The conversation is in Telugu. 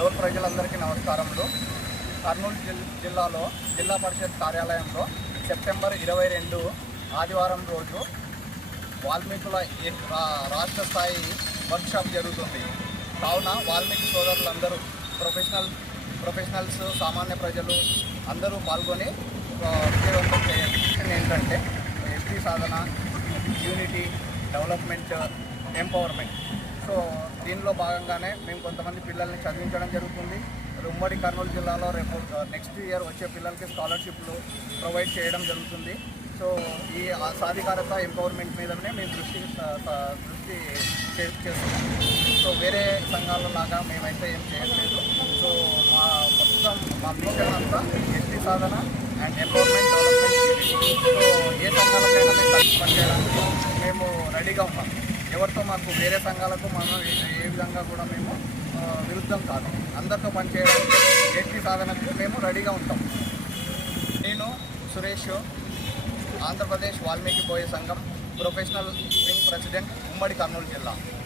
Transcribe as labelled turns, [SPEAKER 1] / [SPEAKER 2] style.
[SPEAKER 1] డోర్ ప్రజలందరికీ నమస్కారములు. కర్నూలు జిల్ జిల్లాలో జిల్లా పరిషత్ కార్యాలయంలో సెప్టెంబర్ ఇరవై రెండు ఆదివారం రోజు వాల్మీకుల రా- రాష్ట్ర స్థాయి వర్క్షాప్ జరుగుతుంది. కావున వాల్మీకి సోదరులందరూ ప్రొఫెషనల్ ప్రొఫెషనల్స్ సామాన్య ప్రజలు అందరూ పాల్గొని విజయవంతం చేయాలి ఏంటంటే ST Sadhana unity development empowerment. So దీనిలో భాగంగానే మేము కొంతమంది పిల్లల్ని చదివించడం జరుగుతుంది. ఉమ్మడి కర్నూలు జిల్లాలో రేపు నెక్స్ట్ ఇయర్ వచ్చే పిల్లలకి స్కాలర్షిప్లు ప్రొవైడ్ చేయడం జరుగుతుంది. సో ఈ ఆ సాధికారత ఎంపవర్మెంట్ మీదనే మేము దృష్టి దృష్టి చేస్తున్నాం. సో వేరే సంఘాల లాగా మేమైతే ఏం చేయట్లేదు. సో మా మొత్తం మా మిషన్ అంతా ST Sadhana and empowerment development. So ఏ సంఘాలకైనా మేము పనిచేయడానికి మేము రెడీగా ఉన్నాం. ఎవరితో మాకు వేరే సంఘాలకు మనం ఏ- విధంగా కూడా మేము విరుద్ధం కాదు. అందరితో పనిచేయడానికి ఎస్టీ సాధనకు మేము రెడీగా ఉంటాం. నేను సురేష్ ఆంధ్రప్రదేశ్ వాల్మీకి పోయే సంఘం ప్రొఫెషనల్ వింగ్ ప్రెసిడెంట్ ఉమ్మడి కర్నూలు జిల్లా.